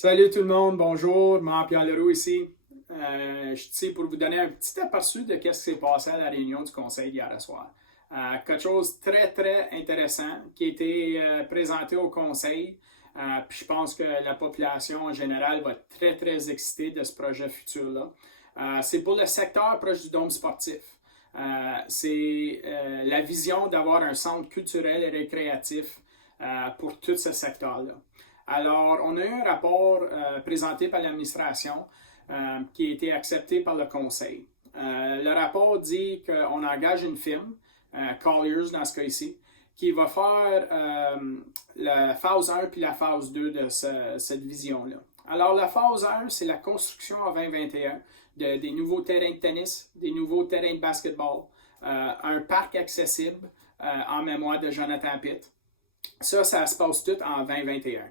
Salut tout le monde, bonjour, Pierre Leroux ici. Je suis ici pour vous donner un petit aperçu de ce qui s'est passé à la réunion du conseil d'hier soir. Quelque chose de très intéressant qui a été présenté au conseil. Puis je pense que la population en général va être très excitée de ce projet futur-là. C'est pour le secteur proche du dôme sportif. C'est la vision d'avoir un centre culturel et récréatif pour tout ce secteur-là. Alors, on a eu un rapport présenté par l'administration qui a été accepté par le conseil. Le rapport dit qu'on engage une firme, Colliers dans ce cas-ci, qui va faire la phase 1 puis la phase 2 de cette vision-là. Alors, la phase 1, c'est la construction en 2021 des nouveaux terrains de tennis, des nouveaux terrains de basketball, un parc accessible en mémoire de Jonathan Pitt. Ça se passe tout en 2021.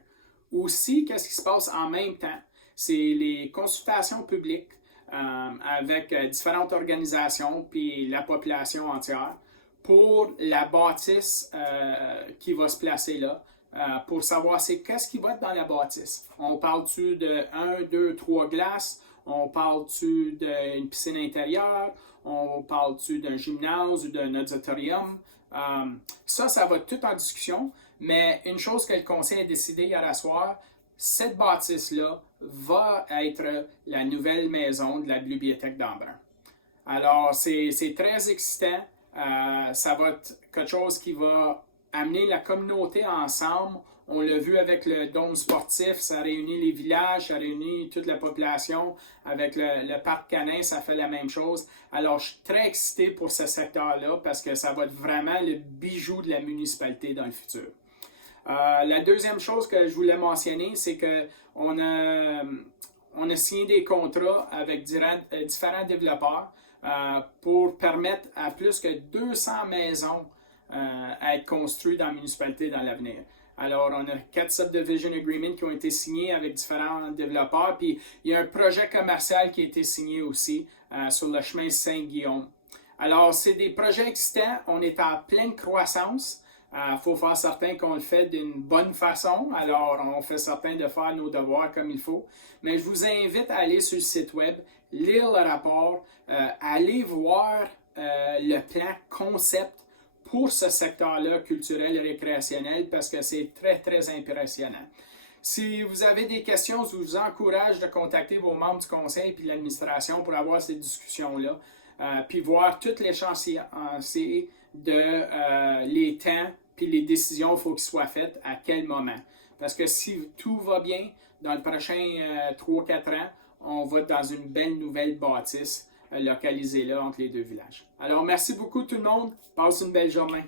Aussi, qu'est-ce qui se passe en même temps? C'est les consultations publiques avec différentes organisations puis la population entière pour la bâtisse qui va se placer là, pour savoir qu'est-ce qui va être dans la bâtisse. On parle-tu de 1, 2, 3 glaces? On parle-tu d'une piscine intérieure? On parle-tu d'un gymnase ou d'un auditorium? Ça va tout en discussion, mais une chose que le conseil a décidé hier soir, cette bâtisse-là va être la nouvelle maison de la bibliothèque d'Embrun. Alors, c'est très excitant. Ça va être quelque chose qui va amener la communauté ensemble. On l'a vu avec le dôme sportif, ça réunit les villages, ça réunit toute la population. Avec le parc canin, ça fait la même chose. Alors, je suis très excité pour ce secteur-là parce que ça va être vraiment le bijou de la municipalité dans le futur. La deuxième chose que je voulais mentionner, c'est qu'on a signé des contrats avec différents développeurs pour permettre à plus que 200 maisons à être construites dans la municipalité dans l'avenir. Alors, on a 4 subdivision agreements qui ont été signés avec différents développeurs, puis il y a un projet commercial qui a été signé aussi sur le chemin Saint-Guillaume. Alors, c'est des projets excitants, on est en pleine croissance. Faut faire certain qu'on le fait d'une bonne façon, alors on fait certain de faire nos devoirs comme il faut. Mais je vous invite à aller sur le site web, lire le rapport, aller voir le plan concept pour ce secteur-là culturel et récréationnel parce que c'est très impressionnant. Si vous avez des questions, je vous encourage de contacter vos membres du conseil et de l'administration pour avoir ces discussions-là, puis voir toutes les chantiers de les temps puis les décisions, il faut qu'ils soient faites à quel moment. Parce que si tout va bien, dans le prochain 3-4 ans, on va être dans une belle nouvelle bâtisse localisée là entre les deux villages. Alors, merci beaucoup tout le monde. Passe une belle journée.